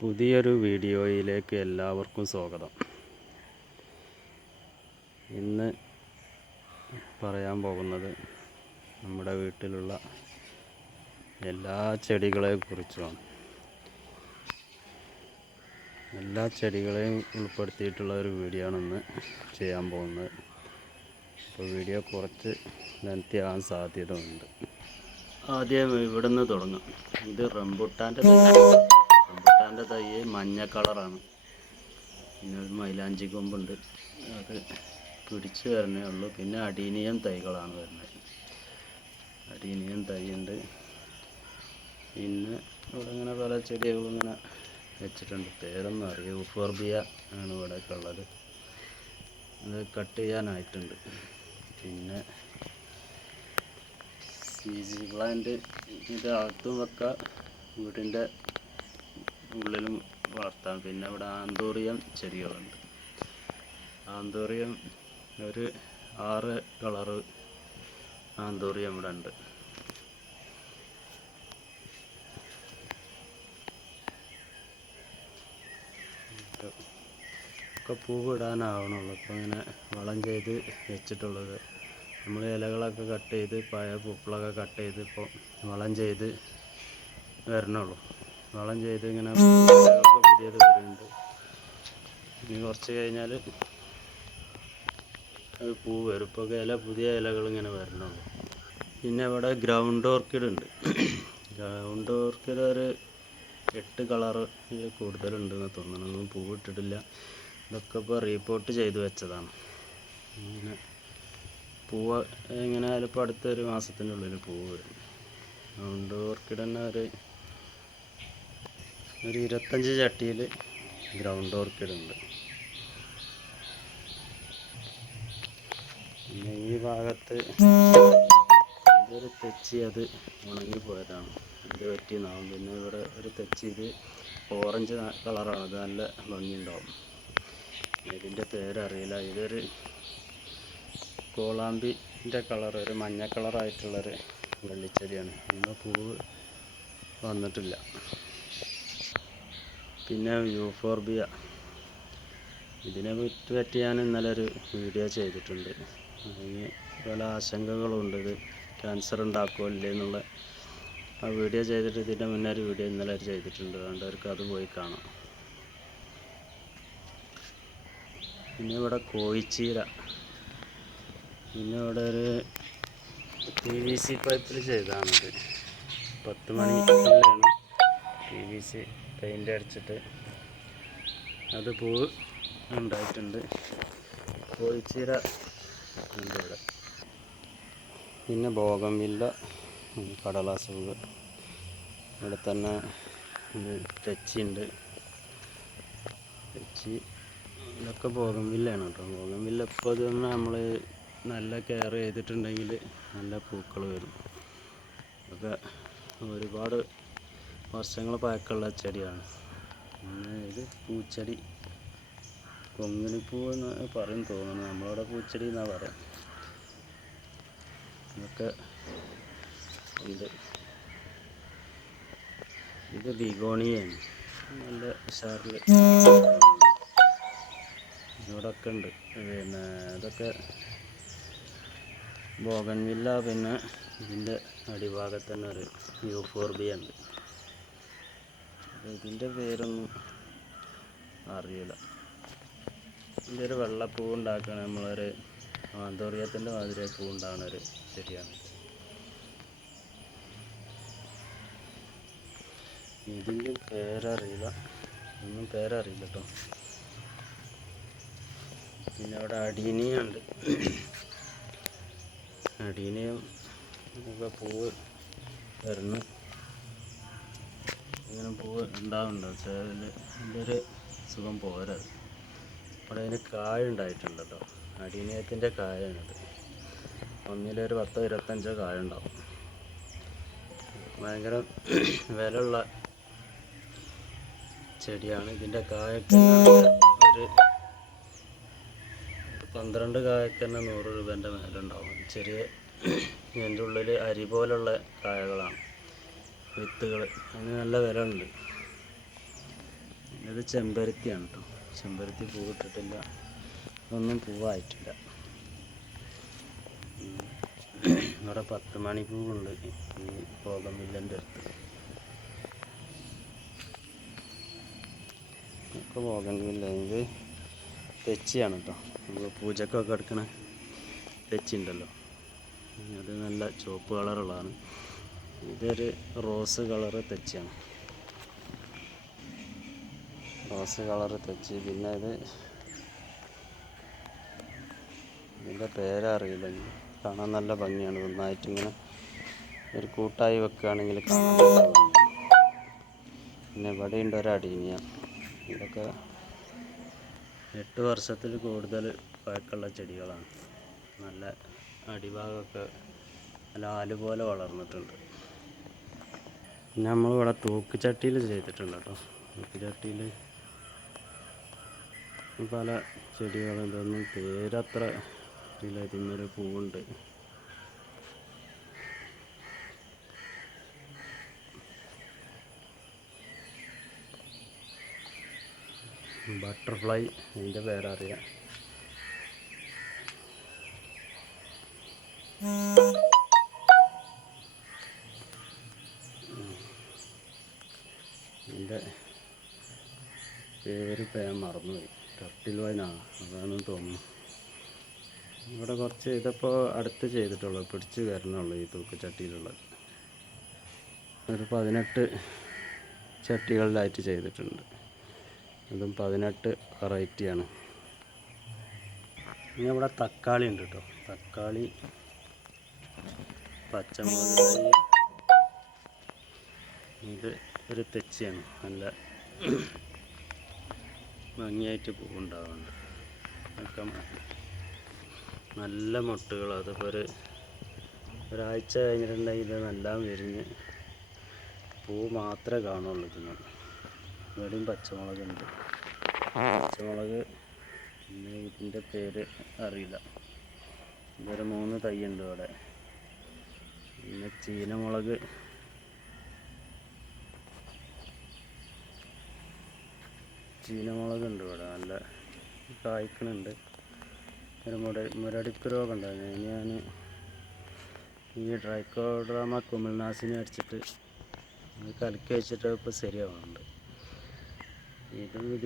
പുതിയൊരു വീഡിയോയിലേക്ക് എല്ലാവർക്കും സ്വാഗതം. ഇന്ന് പറയാൻ പോകുന്നത് നമ്മുടെ വീട്ടിലുള്ള എല്ലാ ചെടികളെക്കുറിച്ചുമാണ്. എല്ലാ ചെടികളെയും ഉൾപ്പെടുത്തിയിട്ടുള്ള ഒരു വീഡിയോ ആണ് ഇന്ന് ചെയ്യാൻ പോകുന്നത്. അപ്പോൾ വീഡിയോ കുറച്ച് ലെങ്തി ആകാൻ സാധ്യതയുണ്ട്. ആദ്യം ഇവിടെ നിന്ന് തുടങ്ങാം. ഇത് റംബുട്ടാൻ്റെ തൈ മഞ്ഞ കളറാണ്. പിന്നെ ഒരു മൈലാഞ്ചി കൊമ്പുണ്ട്, അത് പിടിച്ച് വരണേ ഉള്ളൂ. പിന്നെ അഡീനിയം തൈകളാണ് വരുന്നത്. അഡീനിയം തൈയുണ്ട്. പിന്നെ ഇവിടെ ഇങ്ങനെ പല ചെടികളും ഇങ്ങനെ വെച്ചിട്ടുണ്ട്. പേരൊന്നും അറിയാം. യൂഫോർബിയ ആണ് ഇവിടെയൊക്കെ ഉള്ളത്. അത് കട്ട് ചെയ്യാനായിട്ടുണ്ട്. പിന്നെ സീസി പ്ലാന്റ്, ഇത് അകത്തും വെക്കാം, വീടിൻ്റെ ഉള്ളിലും വളർത്താം. പിന്നെ ഇവിടെ ആന്തൂറിയം ചെടികളുണ്ട്. ആന്തൂറിയം ഒരു 6 കളറ് ആന്തൂറിയം ഇവിടെ ഉണ്ട്. ഒക്കെ പൂവിടാനാവണുള്ളൂ. ഇപ്പോൾ ഇങ്ങനെ വളം ചെയ്ത് വെച്ചിട്ടുള്ളത്. നമ്മൾ ഇലകളൊക്കെ കട്ട് ചെയ്ത് പഴയ പൂക്കളൊക്കെ കട്ട് ചെയ്ത് ഇപ്പോൾ വളം ചെയ്ത് വരണുള്ളൂ. വളം ചെയ്ത് ഇങ്ങനെ പുതിയത് വരുന്നുണ്ട്. ഇനി കുറച്ച് കഴിഞ്ഞാൽ അത് പൂ വരും. ഇപ്പോൾ പുതിയ ഇലകൾ ഇങ്ങനെ വരണുള്ളൂ. പിന്നെ ഇവിടെ ഗ്രൗണ്ട് ഓർക്കിഡ് ഉണ്ട്. ഗ്രൗണ്ട് ഓർക്കിഡ് ഒരു 8 കളറ് കൂടുതലുണ്ടെന്ന് തോന്നുന്നു. ഒന്നും പൂവിട്ടിട്ടില്ല. ഇതൊക്കെ ഇപ്പോൾ റീപോർട്ട് ചെയ്ത് വെച്ചതാണ്. ഇങ്ങനെ പൂവ് എങ്ങനെ ആയാലും ഇപ്പോൾ അടുത്തൊരു മാസത്തിനുള്ളിൽ പൂവ് വരും. ഗ്രൗണ്ട് ഓർക്കിഡ് തന്നെ ഒരു 25 ചട്ടിയിൽ ഗ്രൗണ്ട് ഓർക്കിഡ് ഉണ്ട്. പിന്നെ ഈ ഭാഗത്ത് ഇതൊരു തെച്ചി, അത് ഉണങ്ങിപ്പോയതാണ്. ഇത് പറ്റിയെന്നാവും. പിന്നെ ഇവിടെ ഒരു തെച്ചി, ഇത് ഓറഞ്ച് കളറാണ്. അത് നല്ല ഭംഗിയുണ്ടാവും. ഇതിൻ്റെ പേരറിയില്ല. ഇതൊരു കോളാമ്പിൻ്റെ കളർ, ഒരു മഞ്ഞ കളറായിട്ടുള്ളൊരു വെള്ളിച്ചെടിയാണ്. ഇന്ന് പൂവ് വന്നിട്ടില്ല. പിന്നെ യൂഫോർബിയ, ഇതിനെ പറ്റി ഞാൻ ഇന്നലെ ഒരു വീഡിയോ ചെയ്തിട്ടുണ്ട്. അതിന് പല ആശങ്കകളുണ്ട്. ഇത് ക്യാൻസർ ഉണ്ടാക്കുമോ ഇല്ലേ എന്നുള്ള ആ വീഡിയോ ചെയ്തിട്ട് ഇതിൻ്റെ മുന്നേ ഒരു വീഡിയോ ഇന്നലെ ചെയ്തിട്ടുണ്ട്. അതുകൊണ്ടവർക്ക് അത് പോയി കാണാം. പിന്നെ ഇവിടെ കോഴിച്ചീര. പിന്നെ ഇവിടെ ഒരു PVC പൈപ്പിൽ ചെയ്താണിത്. 10 മണി PVC പെയിൻ്റ് അടിച്ചിട്ട് അത് പൂവ് ഉണ്ടായിട്ടുണ്ട്. കോഴിച്ചീര ഉണ്ട് ഇവിടെ. പിന്നെ ബോഗൺവില്ല, കടലാസ് പൂവ്. ഇവിടെ തന്നെ തെച്ചിയുണ്ട്. തെച്ചി ഇതൊക്കെ ബോഗൺവില്ലയാണ് കേട്ടോ. ബോഗൺവില്ല ഇപ്പോൾ ഇതൊന്ന് നമ്മൾ നല്ല കെയർ ചെയ്തിട്ടുണ്ടെങ്കിൽ നല്ല പൂക്കൾ വരും. ഇതൊക്കെ ഒരുപാട് വർഷങ്ങൾ പഴക്കമുള്ള ചെടിയാണ്. പിന്നെ ഇത് പൂച്ചെടി, കൊങ്ങിണിപ്പൂ എന്ന് പറയും തോന്നുന്നു. നമ്മളവിടെ പൂച്ചെടി എന്നാണ് പറയാം. ഇതൊക്കെ ഉണ്ട്. ഇത് ബിഗോണിയാണ്. നല്ല ഉഷാറിൽ ഇവിടെയൊക്കെ ഉണ്ട്. പിന്നെ ഇതൊക്കെ ബോഗൺവില്ല. പിന്നെ ഇതിൻ്റെ അടിഭാഗത്ത് തന്നെ ഒരു യൂഫോർബിയ ഉണ്ട്. ഇതിൻ്റെ പേരൊന്നും അറിയില്ല. ഇതിൻ്റെ ഒരു വെള്ളപ്പൂ ഉണ്ടാക്കുകയാണ്. നമ്മളൊരു ആന്തോറിയത്തിൻ്റെ മാതിരി പൂ ഉണ്ടാകുന്ന ഒരു ചെടിയാണ്. ഇതിൻ്റെ പേരറിയില്ല, ഒന്നും പേരറിയില്ല കേട്ടോ. പിന്നെ അവിടെ അഡീനിയം ഉണ്ട്. അഡീനിയം ഒക്കെ പൂവ് വരുന്നു. ഇങ്ങനെ പൂവ് ഉണ്ടാവുന്നുണ്ട്. പക്ഷേ അതിൻ്റെ ഒരു സുഖം പോരാ. ഇവിടെ അതിന് കായ ഉണ്ടായിട്ടുണ്ട് കേട്ടോ. അഡീനിയത്തിൻ്റെ കായാണിത്. ഒന്നിലൊരു 10-25 കായ ഉണ്ടാവും. ഭയങ്കര വിലയുള്ള ചെടിയാണ്. ഇതിൻ്റെ കായൊക്കെ ഒരു 12 കായൊക്കെ തന്നെ 100 രൂപേൻ്റെ മേലെ ഉണ്ടാവും. ചെറിയ ഇതിൻ്റെ ഉള്ളിൽ അരി പോലുള്ള കായകളാണ്, വിത്തുകൾ. അതിന് നല്ല വില ഉണ്ട്. ഇത് ചെമ്പരത്തിയാണ് കേട്ടോ. ചെമ്പരത്തി പൂവിട്ടിട്ടില്ല, ഒന്നും പൂവായിട്ടില്ല. ഇവിടെ 10 മണിപ്പൂവുണ്ട് ഈ ബോഗൺവില്ലൻ്റെ അടുത്ത്. ഒക്കെ ബോഗൺവില്ല. ഇത് തെച്ചിയാണ് കേട്ടോ. നമ്മൾ പൂജക്കൊക്കെ എടുക്കണ തെച്ചി ഉണ്ടല്ലോ, അത് നല്ല ചുവപ്പ് കളറുള്ളതാണ്. ഇതൊരു റോസ് കളറ് തെച്ചിയാണ്, റോസ് കളറ് തെച്ചി. പിന്നെ ഇതിൻ്റെ പേരറിയില്ല, കാണാൻ നല്ല ഭംഗിയാണ്. നന്നായിട്ടിങ്ങനെ ഒരു കൂട്ടായി വെക്കുകയാണെങ്കിൽ കാണാൻ നല്ല ഭംഗിയാണ്. പിന്നെ ഇവിടെയുണ്ട് ഒരു അടീനിയ. ഇതൊക്കെ 8 വർഷത്തിൽ കൂടുതൽ പഴക്കമുള്ള ചെടികളാണ്. നല്ല അടിഭാഗമൊക്കെ നല്ല ആലുപോലെ വളർന്നിട്ടുണ്ട്. പിന്നെ നമ്മളിവിടെ തൂക്കുചട്ടിയിൽ ചെയ്തിട്ടുണ്ട് കേട്ടോ. തൂക്കുചട്ടിയിൽ പല ചെടികളും, ഇതൊന്നും പേരത്ര ഇല്ല. ഇതിന്മേൽ പൂവുണ്ട്. ബട്ടർഫ്ലൈ അതിൻ്റെ പേരറിയാം. ഇതിൻ്റെ പേര് ഞാൻ മറന്നുപോയി. ടർട്ടിൽ വൈനാണ്, അതാണെന്ന് തോന്നുന്നു. ഇവിടെ കുറച്ച് ഇതിപ്പോൾ അടുത്ത് ചെയ്തിട്ടുള്ളൂ, പിടിച്ച് വരണുള്ളൂ ഈ തൂക്കുചട്ടിയിലുള്ളത്. ഒരു 18 ചട്ടികളിലായിട്ട് ചെയ്തിട്ടുണ്ട്. അതും 18 വെറൈറ്റിയാണ്. ഇനി ഇവിടെ തക്കാളി ഉണ്ട് കേട്ടോ. തക്കാളി, പച്ചമുളക്. ഇത് ഒരു തെച്ചിയാണ്, നല്ല ഭംഗിയായിട്ട് പൂവുണ്ടാവുന്നുണ്ട്. ഒക്കെ നല്ല മൊട്ടുകൾ. അതിപ്പോൾ ഒരാഴ്ച കഴിഞ്ഞിട്ടുണ്ടെങ്കിൽ ഇത് നല്ല വിരിഞ്ഞ് പൂ മാത്രമേ കാണുള്ളൂ ഇതിന്. ഇവിടെയും പച്ചമുളകുണ്ട്. പച്ചമുളക് പിന്നെ ഇതിൻ്റെ പേര് അറിയില്ല. ഇതൊരു 3 തൈയുണ്ട് ഇവിടെ. പിന്നെ ചീനമുളക്, ചീനമുളകുണ്ട് ഇവിടെ, നല്ല കായ്ക്കണുണ്ട്. ഒരു മുരടിപ്പ് രോഗം ഉണ്ടായിരുന്നു. ഞാൻ ഈ ട്രൈക്കോഡർമ കുമിൾനാസിനി അടിച്ചിട്ട് കലക്കി വെച്ചിട്ട് ഇപ്പോൾ ശരിയാവുന്നുണ്ട്.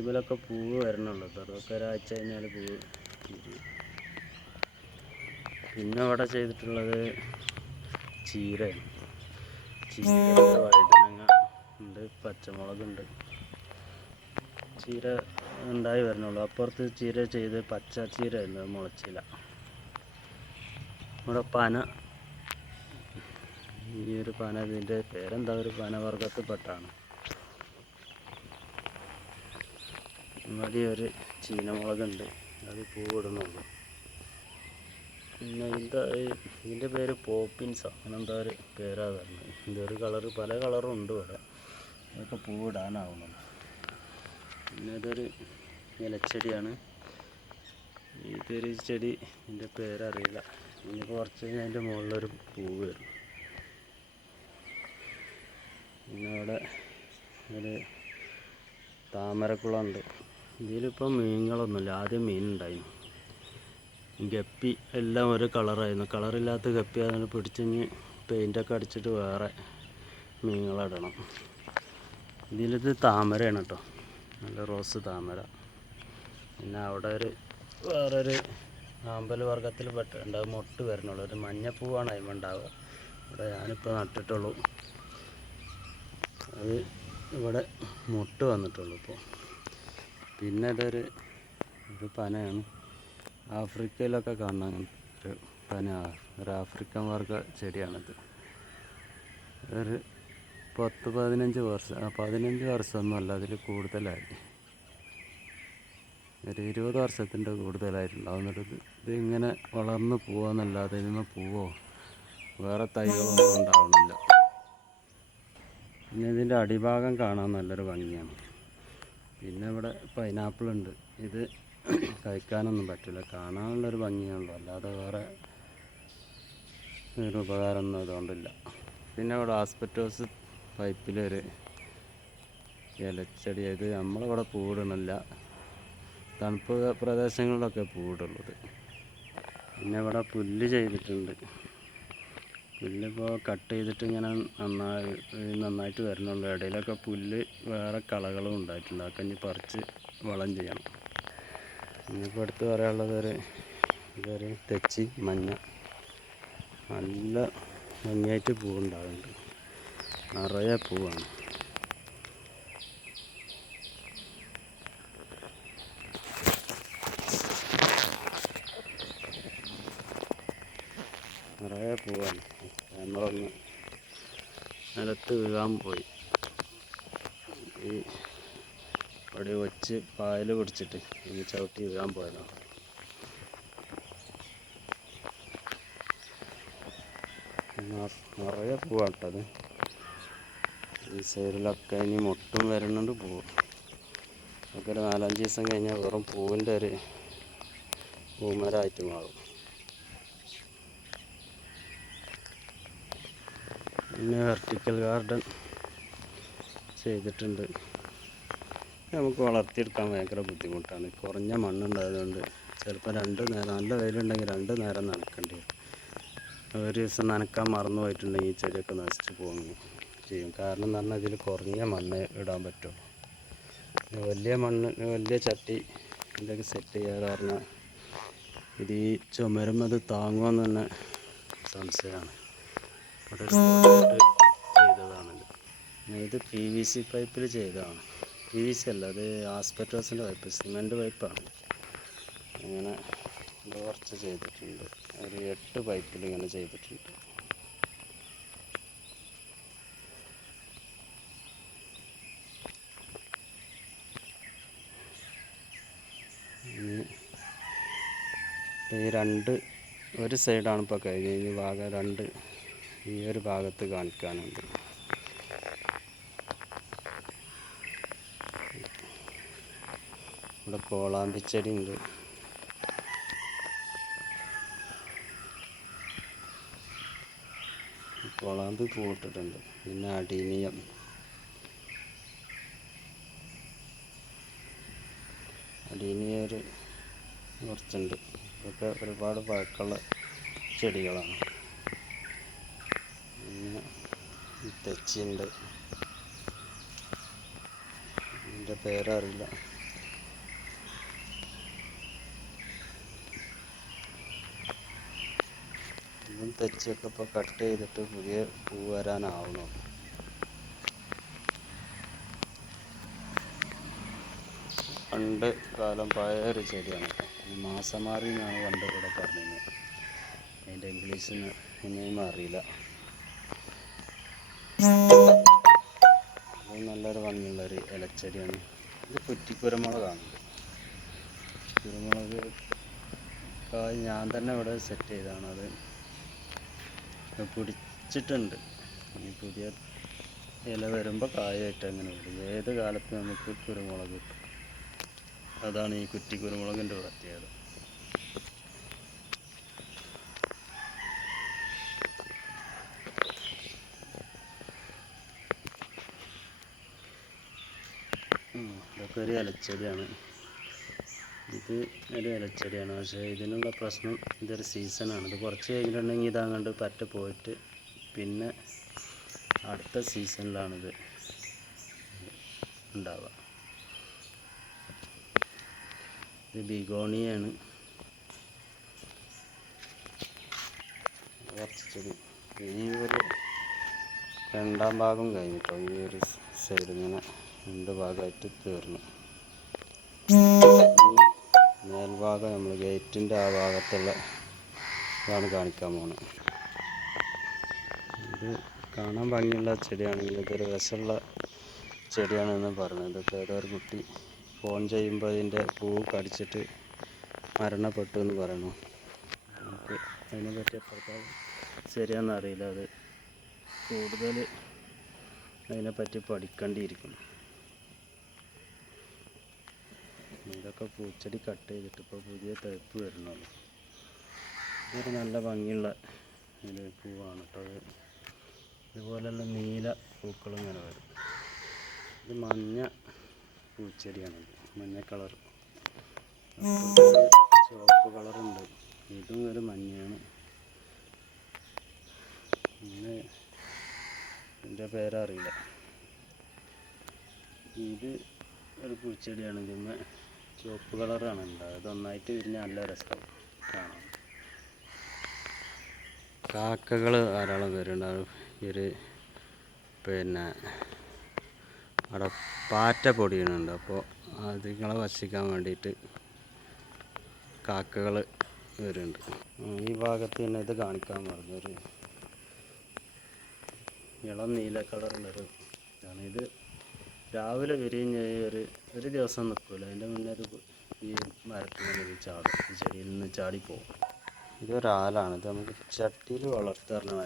ഇതിലൊക്കെ പൂവ് വരണുള്ളൂ. അതൊക്കെ ഒരാഴ്ച കഴിഞ്ഞാൽ പൂവ് തിരിയും. പിന്നെ ഇവിടെ ചെയ്തിട്ടുള്ളത് ചീരയാണ്. ചീര, വഴുതനങ്ങ ഉണ്ട്, പച്ചമുളകുണ്ട്. ചീര ഉണ്ടായി വരണുള്ളൂ. അപ്പുറത്ത് ചീര ചെയ്ത് പച്ച ചീര ആയിരുന്നു, മുളച്ചില്ല. ഇവിടെ പന, ഈ ഒരു പന, ഇതിൻ്റെ പേരെന്താ, ഒരു പനവർഗത്തിൽപ്പെട്ടാണ്. ഇവിടെ ഒരു ചീനമുളകുണ്ട്, അത് പൂവിടുന്നുള്ളൂ. പിന്നെ ഇതിൻ്റെ പേര് പോപ്പിൻസോ അങ്ങനെന്താ ഒരു പേരാ പറഞ്ഞത്. ഇതൊരു കളറ്, പല കളറും ഉണ്ട് ഇവിടെ. അതൊക്കെ പൂവിടാനാവുന്നുള്ളൂ. പിന്നെ ഇതൊരു ഇലച്ചെടിയാണ്. ഇതൊരു ചെടി, ഇതിൻ്റെ പേരറിയില്ല. ഇനി കുറച്ച് കഴിഞ്ഞാൽ അതിൻ്റെ മുകളിലൊരു പൂവ് വരും. പിന്നെ അവിടെ ഒരു താമരക്കുളമുണ്ട്. ഇതിലിപ്പോൾ മീനുകളൊന്നുമില്ല. ആദ്യം മീനുണ്ടായിരുന്നു. ഗപ്പി എല്ലാം ഒരു കളറായിരുന്നു. കളറില്ലാത്ത ഗപ്പി അതിന് പിടിച്ചിഞ്ഞ് പെയിൻ്റൊക്കെ അടിച്ചിട്ട് വേറെ മീനുകളിടണം. ഇതിലിത് താമരയാണ് കേട്ടോ, നല്ല റോസ് താമര. പിന്നെ അവിടെ വേറൊരു ആമ്പൽ വർഗത്തിൽ പെട്ടുണ്ട്, അത് മൊട്ട് വരണുള്ളൂ. ഒരു മഞ്ഞപ്പൂവാണ് അതിന്മേൽ ഉണ്ടാവുക. ഇവിടെ ഞാനിപ്പോൾ നട്ടിട്ടുള്ളൂ. അത് ഇവിടെ മൊട്ട് വന്നിട്ടുള്ളൂ ഇപ്പോൾ. പിന്നെ ഇതൊരു പനയാണ്. ആഫ്രിക്കയിലൊക്കെ കാണുന്ന ഒരു പന, ഒരു ആഫ്രിക്കൻ വർഗ ചെടിയാണിത്. ഒരു 10-15 വർഷം, 15 വർഷമൊന്നുമല്ല, അതിൽ കൂടുതലായി. ഒരു 20 വർഷത്തിൻ്റെ കൂടുതലായിട്ടുണ്ടാവും. എന്നിട്ട് ഇതിങ്ങനെ വളർന്ന് പോവാന്നല്ലാതെ ഇതിന് പൂവോ വേറെ തൈകളൊന്നും ഉണ്ടാവണില്ല. പിന്നെ ഇതിൻ്റെ അടിഭാഗം കാണാൻ നല്ലൊരു ഭംഗിയാണ്. പിന്നെ ഇവിടെ പൈനാപ്പിൾ ഉണ്ട്. ഇത് കഴിക്കാനൊന്നും പറ്റില്ല, കാണാനുള്ളൊരു ഭംഗിയാണല്ലോ, അല്ലാതെ വേറെ ഒരു ഉപകാരമൊന്നും അതുകൊണ്ടില്ല. പിന്നെ ഇവിടെ ആസ്പെറ്റോസ് പൈപ്പിലൊരു ഇലച്ചെടി. ഇത് നമ്മളിവിടെ പൂവിടണില്ല, തണുപ്പ് പ്രദേശങ്ങളിലൊക്കെ പൂവിടുള്ളത്. പിന്നെ ഇവിടെ പുല്ല് ചെയ്തിട്ടുണ്ട്. പുല്ലിപ്പോൾ കട്ട് ചെയ്തിട്ട് ഇങ്ങനെ നന്നായിട്ട് വരണുള്ളൂ. ഇടയിലൊക്കെ പുല്ല് വേറെ കളകളും ഉണ്ടായിട്ടുണ്ട്. അതൊക്കെ ഇനി പറിച്ച് വളം ചെയ്യണം. ഇനിയിപ്പോൾ അടുത്ത് പറയാനുള്ളത് ഇതൊരു തെച്ചി മഞ്ഞ, നല്ല ഭംഗിയായിട്ട് പൂവുണ്ടാകുന്നുണ്ട്. നിറയെ പൂവാണ്. നിറയെ പൂവാണ്. നമ്മളൊന്ന് നിലത്ത് വീഴാൻ പോയി. ഈ അവിടെ വെച്ച് പായൽ പിടിച്ചിട്ട് ഇനി ചവിട്ടി വീഴാൻ പോയതാണ്. നിറയെ പൂവാട്ടത്. ഈ സൈഡിലൊക്കെ ഇനി മുട്ടും വരുന്നുണ്ട് പൂവ്. അതൊക്കെ ഒരു 4-5 ദിവസം കഴിഞ്ഞാൽ വെറും പൂവിൻ്റെ ഒരു പൂമരമായിട്ട് മാറും. പിന്നെ വെർട്ടിക്കൽ ഗാർഡൻ ചെയ്തിട്ടുണ്ട്. നമുക്ക് വളർത്തിയെടുക്കാൻ ഭയങ്കര ബുദ്ധിമുട്ടാണ്. കുറഞ്ഞ മണ്ണുണ്ടായതുകൊണ്ട് ചിലപ്പോൾ 2 നേരം, നല്ല വെയിലുണ്ടെങ്കിൽ 2 നേരം നനക്കേണ്ടി വരും. ഒരു ദിവസം നനക്കാൻ മറന്നു പോയിട്ടുണ്ടെങ്കിൽ ചെടിയൊക്കെ നശിച്ച് പോകുകയും ചെയ്യും. കാരണം എന്ന് പറഞ്ഞാൽ ഇതിൽ കുറഞ്ഞ മണ്ണ് ഇടാൻ പറ്റുള്ളൂ. വലിയ മണ്ണ്, വലിയ ചട്ടി ഇതൊക്കെ സെറ്റ് ചെയ്യുക കാരണം ഇത് ഈ ചുമരും അത് താങ്ങുമെന്ന് തന്നെ സംശയമാണ്. ഇവിടെ ചെയ്തതാണിത്. ഇത് PVC പൈപ്പിൽ ചെയ്തതാണ്. PVC അല്ല, അത് ആസ്പെറ്റോസിൻ്റെ പൈപ്പ്, സിമെൻറ്റ് പൈപ്പാണ്. അങ്ങനെ ഇത് കുറച്ച് ചെയ്തിട്ടുണ്ട്. ഒരു 8 പൈപ്പിൽ ഇങ്ങനെ ചെയ്തിട്ടുണ്ട്. ഈ ഒരു സൈഡാണ് ഇപ്പോൾ കഴിഞ്ഞ്. ഈ ഭാഗം 2 ഈ ഒരു ഭാഗത്ത് കാണിക്കാനുണ്ട്. ഇവിടെ കോളാമ്പിച്ചെടി ഉണ്ട്. കോളാമ്പി പൂവിട്ടിട്ടുണ്ട്. പിന്നെ അടീനിയം, ഒരു കുറച്ചുണ്ട്. ഇതൊക്കെ ഒരുപാട് പഴക്കമുള്ള ചെടികളാണ്. പിന്നെ തെച്ചിയുണ്ട്, ഇതിൻ്റെ പേരറിയില്ല. ഇതും തെച്ചിയൊക്കെ ഇപ്പോൾ കട്ട് ചെയ്തിട്ട് പുതിയ പൂ വരാനാവുന്നു. പണ്ട് കാലം പഴയ ഒരു ചെടിയാണ്. മാസമാറി എന്നാണ് പണ്ട് ഇവിടെ പറഞ്ഞത്. അതിൻ്റെ ഇംഗ്ലീഷിന് ഇനിയും അറിയില്ല. അത് നല്ലൊരു ഭംഗിയുള്ളൊരു ഇലച്ചെടിയാണ്. ഇത് കുറ്റിക്കുരുമുളകാണ്. കുരുമുളക് കായ് ഞാൻ തന്നെ ഇവിടെ സെറ്റ് ചെയ്തതാണ്. അത് പിടിച്ചിട്ടുണ്ട്. ഇനി പുതിയ ഇല വരുമ്പോൾ കായായിട്ട് അങ്ങനെ വരും. ഏത് കാലത്ത് നമുക്ക് കുരുമുളക് കിട്ടും. അതാണ് ഈ കുറ്റിക്കുരുമുളകിൻ്റെ പ്രത്യേകത. ഇതൊക്കെ ഒരു ഇലച്ചെടിയാണ്. ഇത് ഒരു ഇലച്ചെടിയാണ്. പക്ഷേ ഇതിനുള്ള പ്രശ്നം ഇതൊരു സീസണാണ്. ഇത് കുറച്ച് കഴിഞ്ഞിട്ടുണ്ടെങ്കിൽ ഇതങ്ങോട്ട് പറ്റ പോയിട്ട് പിന്നെ അടുത്ത സീസണിലാണിത് ഉണ്ടാവുക. ഇത് ബിഗോണിയാണ്. കുറച്ച് ചെടി ഈ ഒരു 2ാം ഭാഗം കഴിഞ്ഞിട്ടോ. ഈ ഒരു സൈഡ് ഇങ്ങനെ 2 ഭാഗമായിട്ട് തീർന്നു. മേൽഭാഗം നമ്മൾ ഗേറ്റിൻ്റെ ആ ഭാഗത്തുള്ള ഇതാണ് കാണിക്കാൻ പോകുന്നത്. ഇത് കാണാൻ ഭംഗിയുള്ള ചെടിയാണെങ്കിൽ ഇതൊരു രസമുള്ള ചെടിയാണെന്ന് പറഞ്ഞത്. ഇതൊക്കെ ഏതോ ഒരു കുട്ടി ഫോൺ ചെയ്യുമ്പോൾ അതിൻ്റെ പൂവ് കടിച്ചിട്ട് മരണപ്പെട്ടു എന്ന് പറയണു. നമുക്ക് അതിനെപ്പറ്റി എത്രത്തോളം ശരിയാണെന്ന് അറിയില്ല. അത് കൂടുതൽ അതിനെപ്പറ്റി പഠിക്കേണ്ടിയിരിക്കുന്നു. ഇതൊക്കെ പൂച്ചെടി കട്ട് ചെയ്തിട്ട് ഇപ്പോൾ പുതിയ തൈപ്പ് വരുന്നുള്ളൂ. ഇതൊരു നല്ല ഭംഗിയുള്ള ഒരു പൂവാണ് കേട്ടോ. ഇതുപോലെയുള്ള നീല പൂക്കളും ഇങ്ങനെ വരും. ഇത് മഞ്ഞ പൂച്ചെടിയാണിത്, മഞ്ഞ കളർ. ചുവപ്പ് കളറുണ്ട്, ഇതും ഒരു മഞ്ഞയാണ്. പിന്നെ ഇതിൻ്റെ പേരറിയില്ല. ഇത് ഒരു പൂച്ചെടിയാണ്, ഇതിന്മേ ചുവപ്പ് കളറാണ് ഉണ്ടാകുക. അതൊന്നായിട്ട് വിരിഞ്ഞ നല്ല രസം കാണാം. കാക്കകൾ ധാരാളം വരുന്നുണ്ടാവും. ഒരു പിന്നെ അവിടെ പാറ്റ പൊടിയുന്നുണ്ട്, അപ്പോൾ അതുങ്ങളെ വശിക്കാൻ വേണ്ടിയിട്ട് കാക്കകൾ വരുന്നുണ്ട്. ഈ ഭാഗത്ത് തന്നെ ഇത് കാണിക്കാൻ പറഞ്ഞൊരു ഇളം നീല കളറുള്ളൊരു ഇതാണ്. ഇത് രാവിലെ വരികയും ഒരു ദിവസം നിൽക്കില്ല, അതിൻ്റെ മുന്നേ ഈ മരത്തിൽ നിന്ന് ചാടും, ഈ ചെടിയിൽ നിന്ന് ചാടിപ്പോവും. ഇതൊരാലാണ്. ഇത് നമുക്ക് ചട്ടിയിൽ വളർത്താറുണ്ട്.